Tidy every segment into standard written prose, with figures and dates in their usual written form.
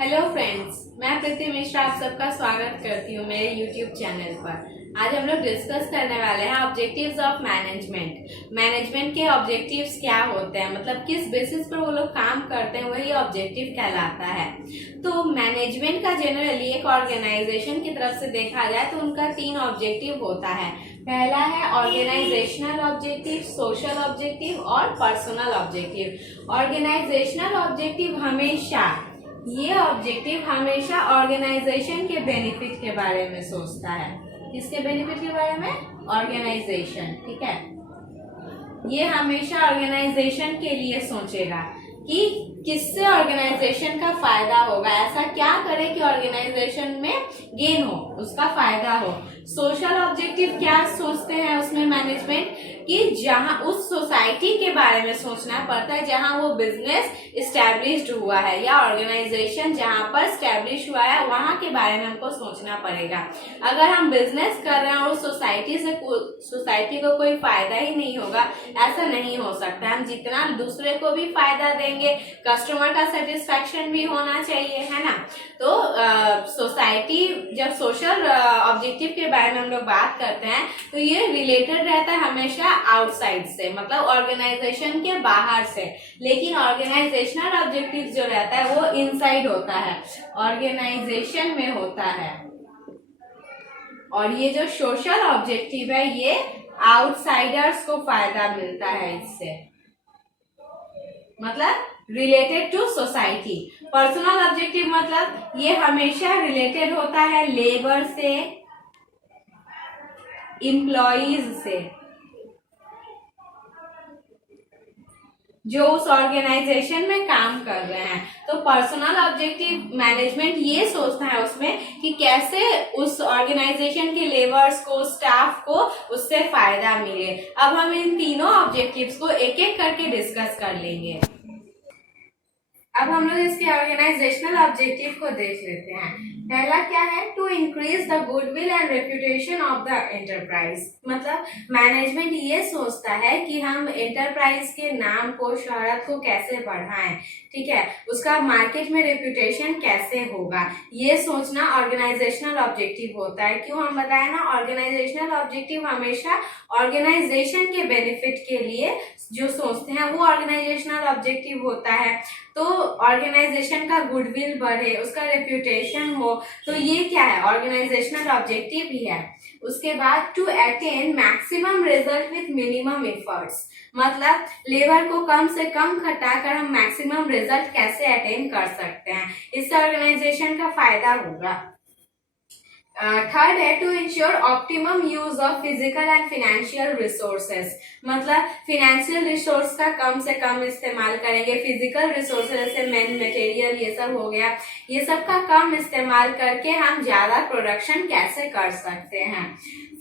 Hello friends, मैं प्रीति मिश्रा आप सबका स्वागत करती हूँ मेरे यूट्यूब चैनल पर। आज हम लोग डिस्कस करने वाले हैं ऑब्जेक्टिव्स ऑफ मैनेजमेंट के ऑब्जेक्टिव्स क्या होते हैं, मतलब किस बेसिस पर वो लोग काम करते हैं, वही ऑब्जेक्टिव कहलाता है। तो मैनेजमेंट का जनरली एक ऑर्गेनाइजेशन की तरफ से देखा जाए तो उनका 3 ऑब्जेक्टिव होता है। पहला है ऑर्गेनाइजेशनल ऑब्जेक्टिव, सोशल ऑब्जेक्टिव और पर्सनल ऑब्जेक्टिव। ऑर्गेनाइजेशनल ऑब्जेक्टिव हमेशा ऑर्गेनाइजेशन के बेनिफिट के बारे में सोचता है। किसके बेनिफिट के बारे में? ऑर्गेनाइजेशन। ठीक है, ये हमेशा ऑर्गेनाइजेशन के लिए सोचेगा कि किससे ऑर्गेनाइजेशन का फायदा होगा, ऐसा क्या करे कि ऑर्गेनाइजेशन में गेन हो, उसका फायदा हो। सोशल ऑब्जेक्टिव क्या सोचते हैं उसमें मैनेजमेंट, कि जहां उस सोसाइटी के बारे में सोचना पड़ता है जहां वो बिजनेस इस्टेब्लिश्ड हुआ है या ऑर्गेनाइजेशन जहां पर इस्टेब्लिश हुआ है, वहां के बारे में हमको सोचना पड़ेगा। अगर हम बिजनेस कर रहे हैं और सोसाइटी को कोई फायदा ही नहीं होगा, ऐसा नहीं हो सकता। हम जितना दूसरे को भी फायदा देंगे, कस्टमर का सेटिस्फेक्शन भी होना चाहिए, है ना। तो सोसाइटी जब सोशल ऑब्जेक्टिव के बारे में हम लोग बात करते हैं तो ये रिलेटेड रहता है हमेशा आउटसाइड से, मतलब ऑर्गेनाइजेशन के बाहर से। लेकिन ऑर्गेनाइजेशनल ऑब्जेक्टिव जो रहता है वो इनसाइड होता है, ऑर्गेनाइजेशन में होता है। और ये जो सोशल ऑब्जेक्टिव है ये आउटसाइडर्स को फायदा मिलता है इससे, मतलब related to society. Personal objective मतलब ये हमेशा रिलेटेड होता है लेबर से, एम्प्लॉइज से, जो उस ऑर्गेनाइजेशन में काम कर रहे हैं। तो पर्सनल ऑब्जेक्टिव मैनेजमेंट ये सोचता है उसमें कि कैसे उस ऑर्गेनाइजेशन के लेबर्स को, स्टाफ को उससे फायदा मिले। अब हम इन तीनों ऑब्जेक्टिव्स को एक एक करके डिस्कस कर लेंगे। अब हम लोग इसके ऑर्गेनाइजेशनल ऑब्जेक्टिव को देख लेते हैं। पहला क्या है? To increase the goodwill and reputation of the enterprise. मतलब मैनेजमेंट ये सोचता है कि हम एंटरप्राइज के नाम को, शोहरत को कैसे बढ़ाएं, ठीक है, उसका मार्केट में रेप्यूटेशन कैसे होगा, ये सोचना ऑर्गेनाइजेशनल ऑब्जेक्टिव होता है। क्यों हम बताए ना, ऑर्गेनाइजेशनल ऑब्जेक्टिव हमेशा ऑर्गेनाइजेशन के बेनिफिट के लिए जो सोचते हैं वो ऑर्गेनाइजेशनल ऑब्जेक्टिव होता है। तो ऑर्गेनाइजेशन का गुडविल बढ़े, उसका रेप्यूटेशन हो, तो ये क्या है? ऑर्गेनाइजेशनल ऑब्जेक्टिव ही है। उसके बाद to attain maximum result with minimum efforts, मतलब लेबर को कम से कम खटाकर हम मैक्सिमम रिजल्ट कैसे अटेन कर सकते हैं, इससे ऑर्गेनाइजेशन का फायदा होगा। थर्ड है to ensure optimum use of physical and financial resources, मतलब फिनेंशियल रिसोर्स का कम से कम इस्तेमाल करेंगे। फिजिकल रिसोर्सेस जैसे मैन मटेरियल ये सब हो गया, ये सब का कम इस्तेमाल करके हम ज्यादा प्रोडक्शन कैसे कर सकते हैं।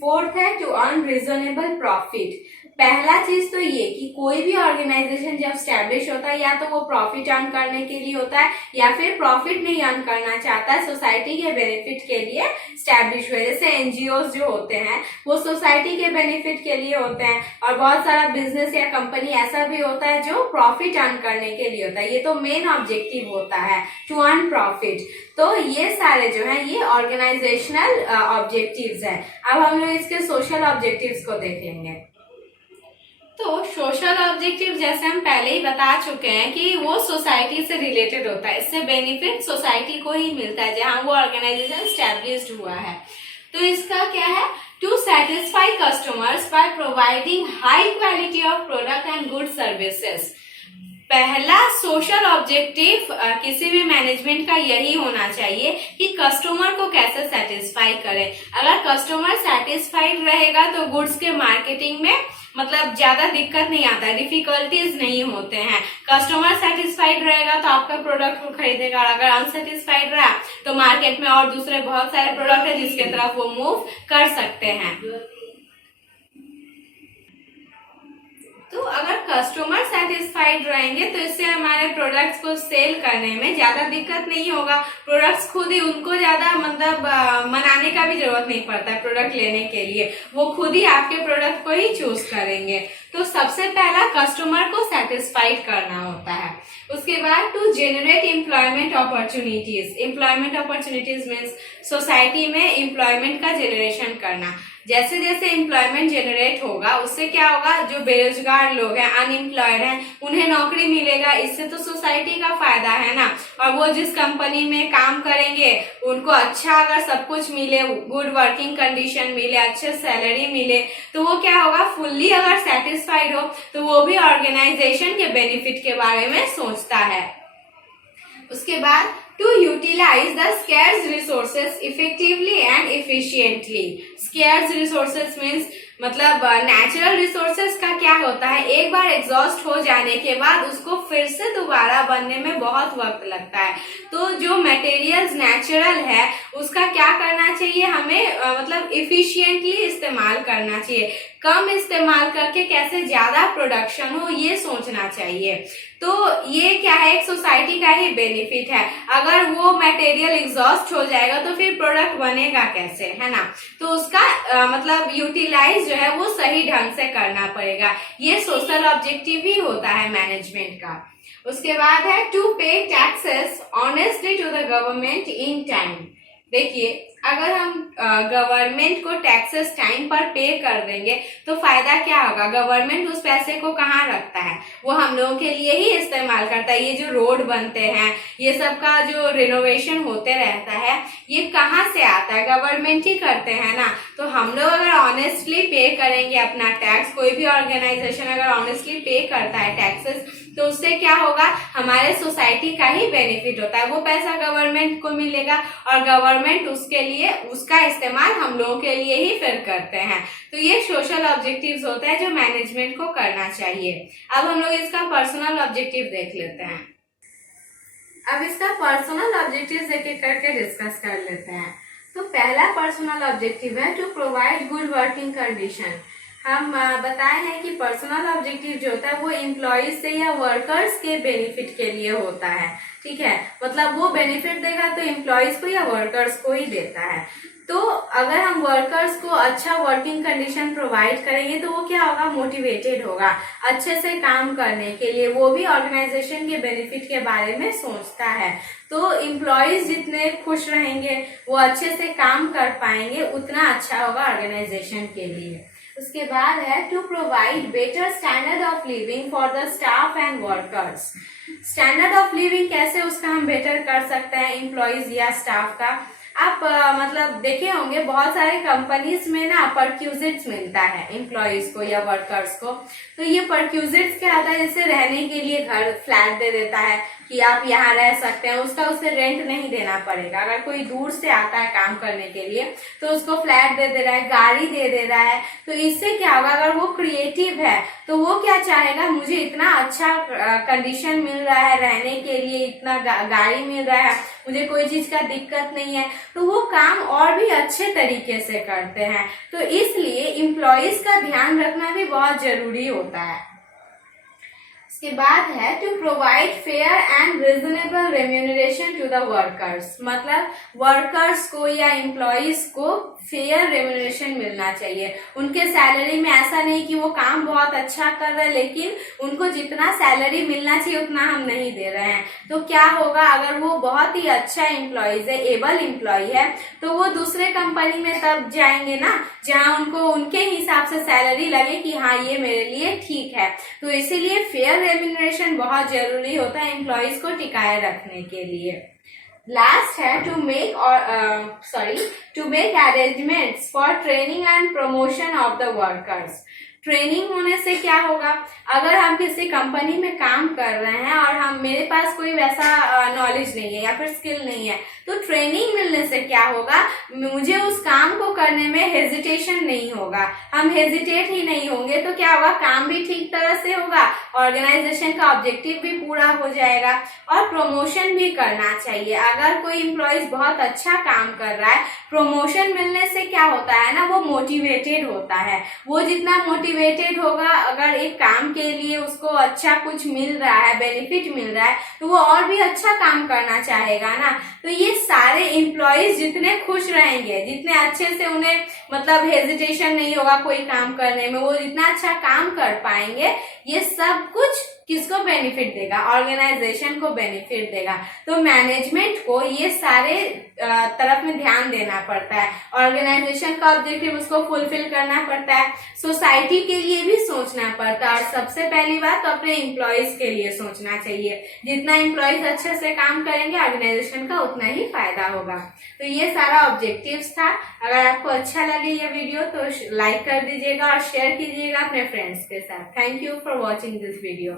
फोर्थ है टू अर्न रीजनेबल प्रॉफिट। पहला चीज तो ये कि कोई भी ऑर्गेनाइजेशन जब स्टैब्लिश होता है या तो वो प्रॉफिट अर्न करने के लिए होता है या फिर प्रॉफिट नहीं अर्न करना चाहता है, सोसाइटी के बेनिफिट के लिए स्टैब्लिश हुए। जैसे एनजीओ जो होते हैं वो सोसाइटी के बेनिफिट के लिए होते हैं, और बहुत सारा बिजनेस या कंपनी ऐसा भी होता है जो प्रॉफिट अर्न करने के लिए होता है। ये तो मेन ऑब्जेक्टिव होता है, टू अर्न प्रॉफिट। तो ये सारे जो है ये ऑर्गेनाइजेशनल ऑब्जेक्टिव्स हैं। अब हम लोग इसके सोशल ऑब्जेक्टिव्स को देख लेंगे। तो सोशल ऑब्जेक्टिव जैसे हम पहले ही बता चुके हैं कि वो सोसाइटी से रिलेटेड होता है, इससे बेनिफिट सोसाइटी को ही मिलता है जहां वो ऑर्गेनाइजेशन स्टैब्लिश्ड हुआ है। तो इसका क्या है? To satisfy customers by providing high quality of product and good services. पहला सोशल ऑब्जेक्टिव किसी भी मैनेजमेंट का यही होना चाहिए कि कस्टमर को कैसे सेटिस्फाई करें। अगर कस्टमर सेटिस्फाइड रहेगा तो गुड्स के मार्केटिंग में मतलब ज्यादा दिक्कत नहीं आता, डिफिकल्टीज नहीं होते हैं। कस्टमर सेटिस्फाइड रहेगा तो आपका प्रोडक्ट को खरीदेगा, और अगर अनसेटिस्फाइड रहा तो मार्केट में और दूसरे बहुत सारे प्रोडक्ट है जिसके तरफ वो मूव कर सकते हैं। तो अगर कस्टमर सेटिस्फाइड रहेंगे तो इससे हमारे प्रोडक्ट्स को सेल करने में ज्यादा दिक्कत नहीं होगा। प्रोडक्ट्स खुद ही उनको ज्यादा मतलब मनाने का भी जरूरत नहीं पड़ता है प्रोडक्ट लेने के लिए, वो खुद ही आपके प्रोडक्ट को ही चूज करेंगे। तो सबसे पहला कस्टमर को सेटिस्फाइड करना होता है। उसके बाद to generate employment opportunities. Employment opportunities means society में एम्प्लॉयमेंट का जनरेशन करना। जैसे जैसे एम्प्लॉयमेंट जनरेट होगा उससे क्या होगा, जो बेरोजगार लोग हैं, अनएम्प्लॉयड हैं, उन्हें नौकरी मिलेगा। इससे तो सोसाइटी का फायदा है ना। और वो जिस कंपनी में काम करेंगे उनको अच्छा अगर सब कुछ मिले, गुड वर्किंग कंडीशन मिले, अच्छे सैलरी मिले, तो वो क्या होगा, फुल्ली अगर सेटिस्फाइड हो तो वो भी ऑर्गेनाइजेशन के बेनिफिट के बारे में सोचता है। उसके बाद to utilise the scarce resources effectively and efficiently. Scarce resources means मतलब नेचुरल रिसोर्सेस का क्या होता है, एक बार एग्जॉस्ट हो जाने के बाद उसको फिर से दोबारा बनने में बहुत वक्त लगता है। तो जो मटेरियल्स नेचुरल है उसका क्या करना चाहिए, हमें मतलब इफिशिएंटली इस्तेमाल करना चाहिए। कम इस्तेमाल करके कैसे ज्यादा प्रोडक्शन हो ये सोचना चाहिए। तो ये क्या है, एक सोसाइटी का ही बेनिफिट है। अगर वो मटेरियल एग्जॉस्ट हो जाएगा तो फिर प्रोडक्ट बनेगा कैसे, है ना। तो उसका मतलब यूटिलाइज जो है वो सही ढंग से करना पड़ेगा। ये सोशल ऑब्जेक्टिव ही होता है मैनेजमेंट का। उसके बाद है to pay taxes honestly to the government in time. देखिए, अगर हम गवर्नमेंट को टैक्सेस टाइम पर पे कर देंगे तो फायदा क्या होगा, गवर्नमेंट उस पैसे को कहाँ रखता है, वो हम लोगों के लिए ही इस्तेमाल करता है। ये जो रोड बनते हैं, ये सब का जो रिनोवेशन होते रहता है, ये कहाँ से आता है, गवर्नमेंट ही करते हैं ना। तो हम लोग अगर ऑनेस्टली पे करेंगे अपना टैक्स, कोई भी ऑर्गेनाइजेशन अगर ऑनेस्टली पे करता है टैक्सेस, तो उससे क्या होगा, हमारे सोसाइटी का ही बेनिफिट होता है। वो पैसा गवर्नमेंट को मिलेगा और गवर्नमेंट उसके लिए उसका इस्तेमाल हम लोगों के लिए ही फिर करते हैं। तो ये सोशल ऑब्जेक्टिव्स होते हैं जो मैनेजमेंट को करना चाहिए। अब हम लोग इसका पर्सनल ऑब्जेक्टिव देख लेते हैं। अब इसका पर्सनल ऑब्जेक्टिव एक एक करके डिस्कस कर लेते हैं। तो पहला पर्सनल ऑब्जेक्टिव है to provide good working condition. हम बताए हैं कि पर्सनल ऑब्जेक्टिव जो होता है वो एम्प्लॉइज से या वर्कर्स के बेनिफिट के लिए होता है, ठीक है। मतलब वो बेनिफिट देगा तो एम्प्लॉइज को या वर्कर्स को ही देता है। तो अगर हम वर्कर्स को अच्छा वर्किंग कंडीशन प्रोवाइड करेंगे तो वो क्या होगा, मोटिवेटेड होगा अच्छे से काम करने के लिए। वो भी ऑर्गेनाइजेशन के बेनिफिट के बारे में सोचता है। तो एम्प्लॉइज जितने खुश रहेंगे, वो अच्छे से काम कर पाएंगे, उतना अच्छा होगा ऑर्गेनाइजेशन के लिए। उसके बाद है to provide better standard of living for the staff and workers. Standard of living कैसे उसका हम बेटर कर सकते हैं एम्प्लॉइज या स्टाफ का। आप मतलब देखे होंगे बहुत सारे कंपनीज में ना परक्यूजिट्स मिलता है एम्प्लॉइज को या वर्कर्स को। तो ये परक्यूजिट्स क्या आता है, जैसे रहने के लिए घर, फ्लैट दे देता है कि आप यहाँ रह सकते हैं, उसका उसे रेंट नहीं देना पड़ेगा। अगर कोई दूर से आता है काम करने के लिए तो उसको फ्लैट दे दे रहा है, गाड़ी दे रहा है। तो इससे क्या होगा, अगर वो क्रिएटिव है तो वो क्या चाहेगा, मुझे इतना अच्छा कंडीशन मिल रहा है रहने के लिए, इतना गाड़ी मिल रहा है, मुझे कोई चीज का दिक्कत नहीं है, तो वो काम और भी अच्छे तरीके से करते हैं। तो इसलिए एम्प्लॉइज का ध्यान रखना भी बहुत जरूरी होता है। इसके बाद है to provide fair and reasonable remuneration to the workers. मतलब वर्कर्स को या एम्प्लॉइज को फेयर रेम्यूनरेशन मिलना चाहिए। उनके सैलरी में ऐसा नहीं कि वो काम बहुत अच्छा कर रहे हैं लेकिन उनको जितना सैलरी मिलना चाहिए उतना हम नहीं दे रहे हैं। तो क्या होगा, अगर वो बहुत ही अच्छा एम्प्लॉइज है, एबल एम्प्लॉय है, तो वो दूसरे कंपनी में तब जाएंगे ना जहां उनको उनके हिसाब से सैलरी लगे कि हाँ ये मेरे लिए ठीक है। तो इसीलिए फेयर रेम्यूनरेशन बहुत जरूरी होता है एम्प्लॉइज को टिकाए रखने के लिए। लास्ट है to make arrangements for training and promotion of the workers. Training होने से क्या होगा, अगर हम किसी कंपनी में काम कर रहे हैं और मेरे पास कोई वैसा नॉलेज नहीं है या फिर स्किल नहीं है, तो ट्रेनिंग मिलने से क्या होगा, मुझे उस काम को करने में हेजिटेशन नहीं होगा। हम हेजिटेट ही नहीं होंगे तो क्या होगा, काम भी ठीक तरह से होगा, ऑर्गेनाइजेशन का ऑब्जेक्टिव भी पूरा हो जाएगा और प्रमोशन भी करना चाहिए। अगर कोई एम्प्लॉइज बहुत अच्छा काम कर रहा है, प्रमोशन मिलने से क्या होता है ना, वो मोटिवेटेड होता है। वो जितना मोटिवेटेड मोटिवेटेड होगा, अगर एक काम के लिए उसको अच्छा कुछ मिल रहा है, बेनिफिट मिल रहा है, तो वो और भी अच्छा काम करना चाहेगा ना। तो ये सारे एम्प्लॉयज जितने खुश रहेंगे, जितने अच्छे से उन्हें मतलब हेजिटेशन नहीं होगा कोई काम करने में, वो जितना अच्छा काम कर पाएंगे, ये सब कुछ किसको बेनिफिट देगा? ऑर्गेनाइजेशन को बेनिफिट देगा। तो मैनेजमेंट को ये सारे तरफ में ध्यान देना पड़ता है। ऑर्गेनाइजेशन का ऑब्जेक्टिव उसको फुलफिल करना पड़ता है, सोसाइटी के लिए भी सोचना पड़ता है, और सबसे पहली बात तो अपने एम्प्लॉयज के लिए सोचना चाहिए। जितना एम्प्लॉयज अच्छे से काम करेंगे, ऑर्गेनाइजेशन का उतना ही फायदा होगा। तो ये सारा ऑब्जेक्टिव्स था। अगर आपको अच्छा लगे ये वीडियो तो लाइक कर दीजिएगा और शेयर कीजिएगा अपने फ्रेंड्स के साथ। Thank you for watching this video.